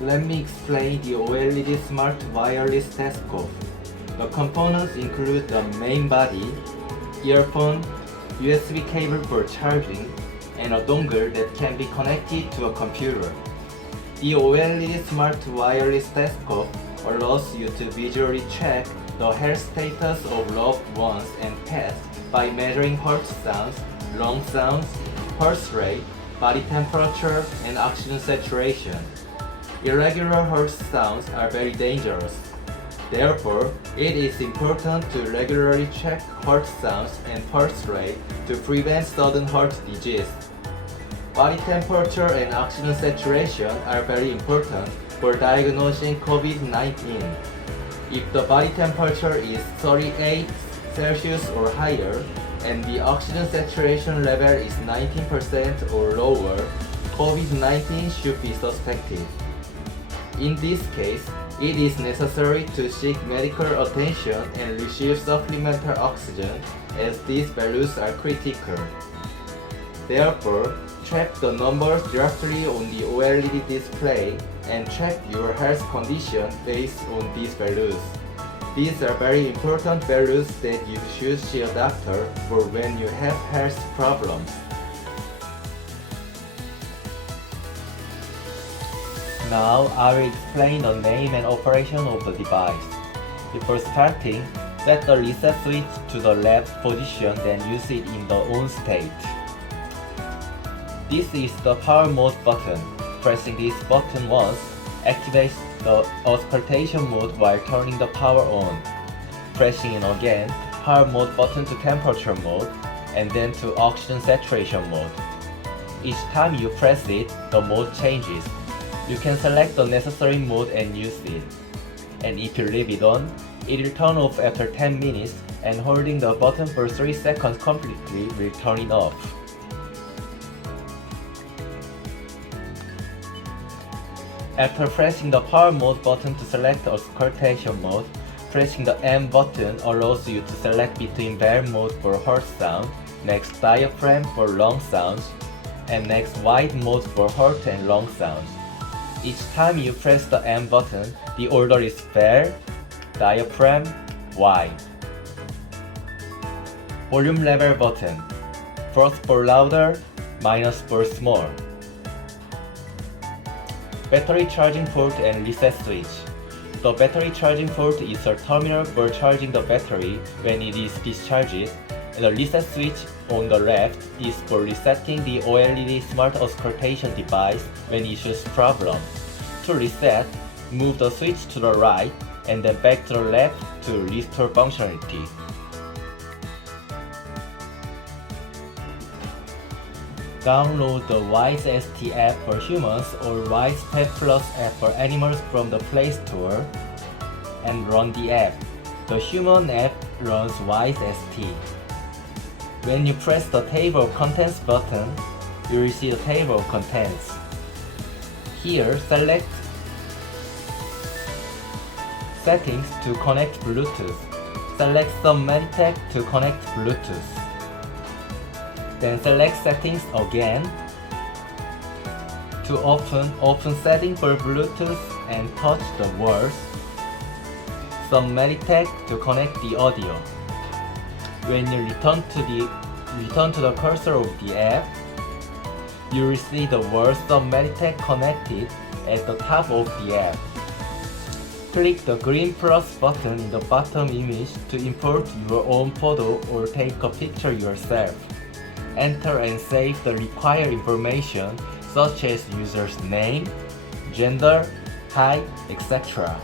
Let me explain the OLED Smart Wireless Telescope. The components include the main body, earphone, USB cable for charging, and a dongle that can be connected to a computer. The OLED Smart Wireless Telescope allows you to visually check the health status of loved ones and pets by measuring heart sounds, lung sounds, pulse rate, body temperature, and oxygen saturation. Irregular heart sounds are very dangerous. Therefore, it is important to regularly check heart sounds and pulse rate to prevent sudden heart disease. Body temperature and oxygen saturation are very important for diagnosing COVID-19. If the body temperature is 38 Celsius or higher, and the oxygen saturation level is 19% or lower, COVID-19 should be suspected. In this case, it is necessary to seek medical attention and receive supplemental oxygen, as these values are critical. Therefore, check the numbers directly on the OLED display and check your health condition based on these values. These are very important values that you should see a doctor for when you have health problems. Now I will explain the name and operation of the device. Before starting, set the reset switch to the left position, then use it in the on state. This is the power mode button. Pressing this button once activates the auscultation mode while turning the power on. Pressing it again, power mode button to temperature mode, and then to oxygen saturation mode. Each time you press it, the mode changes. You can select the necessary mode and use it. And if you leave it on, it will turn off after 10 minutes, and holding the button for 3 seconds completely will turn it off. After pressing the power mode button to select the auscultation mode, pressing the M button allows you to select between bell mode for heart sound, next diaphragm for lung sounds, and next wide mode for heart and lung sounds. Each time you press the M button, the order is bell, diaphragm, wide. Volume level button. First for louder, minus for small. Battery charging port and reset switch. The battery charging port is a terminal for charging the battery when it is discharged, and the reset switch on the left is for resetting the OLED smart auscultation device when it shows problem. To reset, move the switch to the right and then back to the left to restore functionality. Download the Wise ST app for humans or Wise Pet Plus app for animals from the Play Store and run the app. The human app runs Wise ST. When you press the Table of Contents button, you will see the table of contents. Here, select Settings to connect Bluetooth. Select 썬메디텍 to connect Bluetooth. Then select Settings again. To open Setting for Bluetooth and touch the words 썬메디텍 to connect the audio. When you return to the cursor of the app, you will see the word 썬메디텍 connected at the top of the app. Click the green plus button in the bottom image to import your own photo or take a picture yourself. Enter and save the required information such as user's name, gender, height, etc.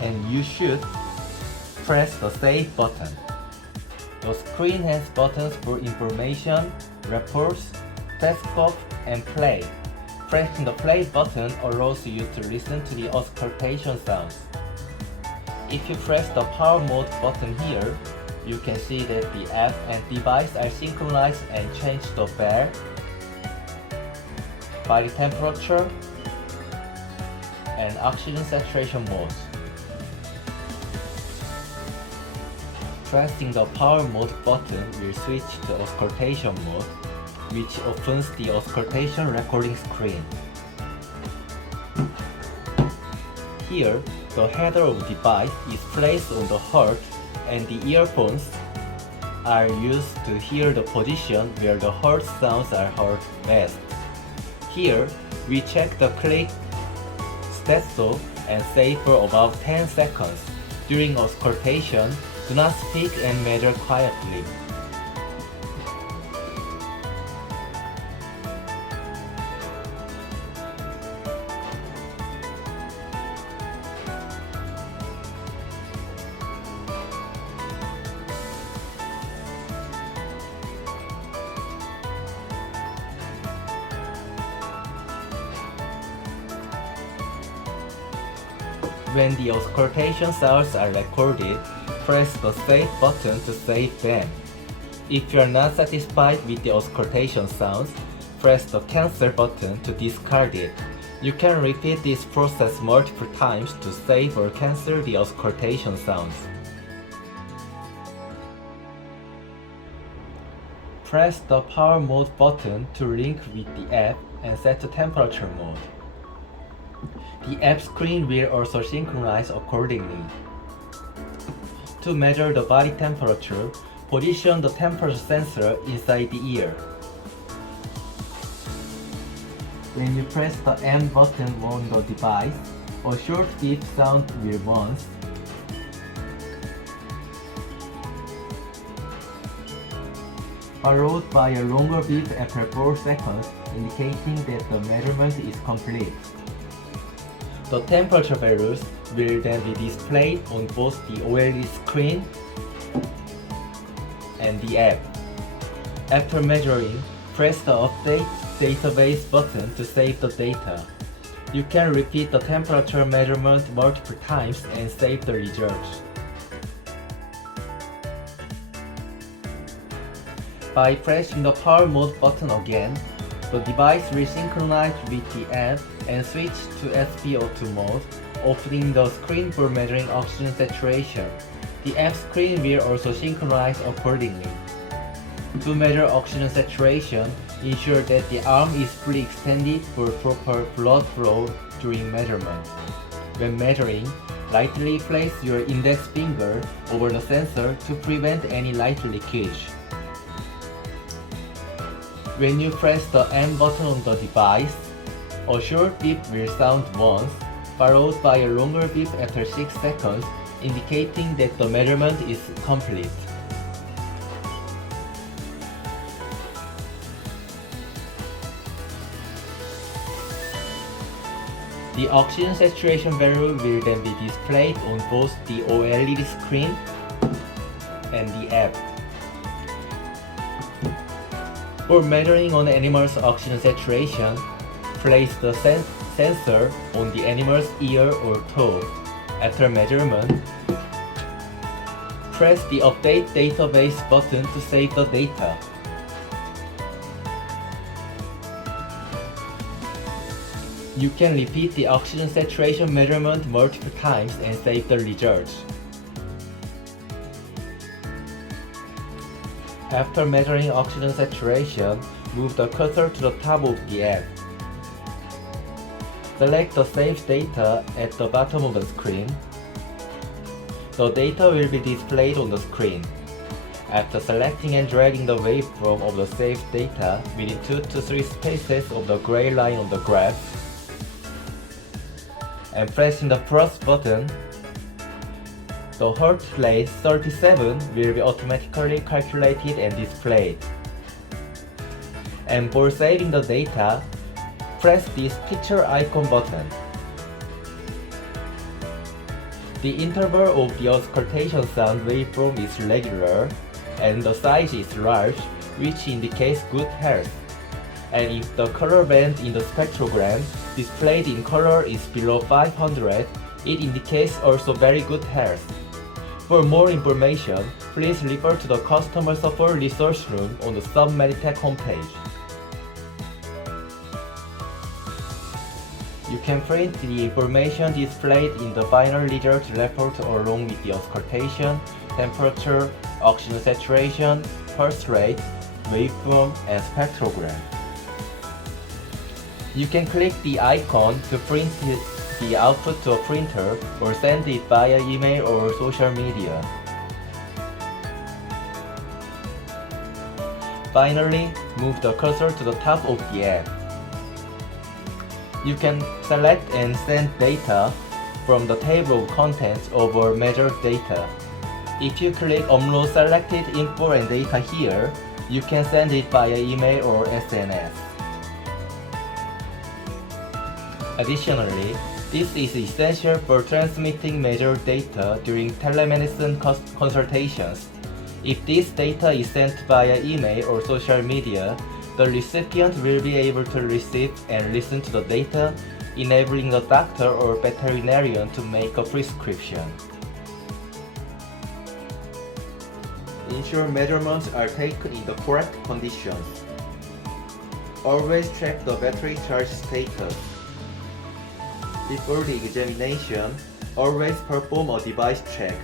And you should press the Save button. The screen has buttons for information, reports, telescope, and play. Pressing the play button allows you to listen to the auscultation sounds. If you press the power mode button here, you can see that the app and device are synchronized and change the bell, body temperature, and oxygen saturation modes. pressing the power mode button will switch to auscultation mode, which opens the auscultation recording screen. Here, the header of the device is placed on the heart and the earphones are used to hear the position where the heart sounds are heard best. Here, we check the click status and stay for about 10 seconds. During auscultation, do not speak and measure quietly. When the auscultation sounds are recorded, press the Save button to save them. If you are not satisfied with the auscultation sounds, press the Cancel button to discard it. You can repeat this process multiple times to save or cancel the auscultation sounds. Press the Power Mode button to link with the app and set the temperature mode. The app screen will also synchronize accordingly. To measure the body temperature, position the temperature sensor inside the ear. When you press the M button on the device, a short beep sound will once, followed by a longer beep after 4 seconds, indicating that the measurement is complete. The temperature values will then be displayed on both the OLED screen and the app. After measuring, press the Update Database button to save the data. You can repeat the temperature measurement multiple times and save the results. By pressing the Power Mode button again, the device will synchronize with the app and switch to SpO2 mode, opening the screen for measuring oxygen saturation. The app screen will also synchronize accordingly. To measure oxygen saturation, ensure that the arm is fully extended for proper blood flow during measurement. When measuring, lightly place your index finger over the sensor to prevent any light leakage. When you press the M button on the device, a short beep will sound once, followed by a longer beep after 6 seconds, indicating that the measurement is complete. The oxygen saturation value will then be displayed on both the OLED screen and the app. For measuring an animal's oxygen saturation, place the sensor on the animal's ear or toe. After measurement, press the Update Database button to save the data. You can repeat the oxygen saturation measurement multiple times and save the results. After measuring oxygen saturation, move the cursor to the top of the app. Select the Save Data at the bottom of the screen. The data will be displayed on the screen. After selecting and dragging the waveform of the saved data within 2 to 3 spaces of the gray line on the graph, and pressing the plus button, the heart rate 37 will be automatically calculated and displayed. And for saving the data, press this picture icon button. The interval of the auscultation sound waveform is regular, and the size is large, which indicates good health. And if the color band in the spectrogram displayed in color is below 500, it indicates also very good health. For more information, please refer to the Customer Support Resource Room on the 썬메디텍 homepage. You can print the information displayed in the final result report along with the auscultation, temperature, oxygen saturation, pulse rate, waveform, and spectrogram. You can click the icon to print the output to a printer or send it via email or social media. Finally, move the cursor to the top of the app. You can select and send data from the table of contents over measured data. If you click Upload selected info and data here, you can send it via email or SMS. Additionally, this is essential for transmitting measured data during telemedicine consultations. If this data is sent via email or social media, the recipient will be able to receive and listen to the data, enabling the doctor or veterinarian to make a prescription. Ensure measurements are taken in the correct conditions. Always check the battery charge status. Before the examination, always perform a device check.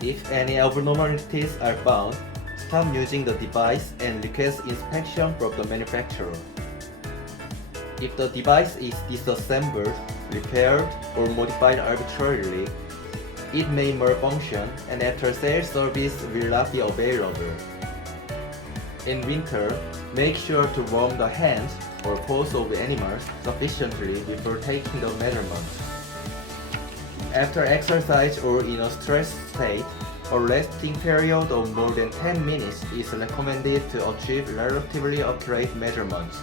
If any abnormalities are found, stop using the device and request inspection from the manufacturer. If the device is disassembled, repaired, or modified arbitrarily, it may malfunction and after-sales service will not be available. In winter, make sure to warm the hands or paws of animals sufficiently before taking the measurements. After exercise or in a stressed state, a resting period of more than 10 minutes is recommended to achieve relatively accurate measurements.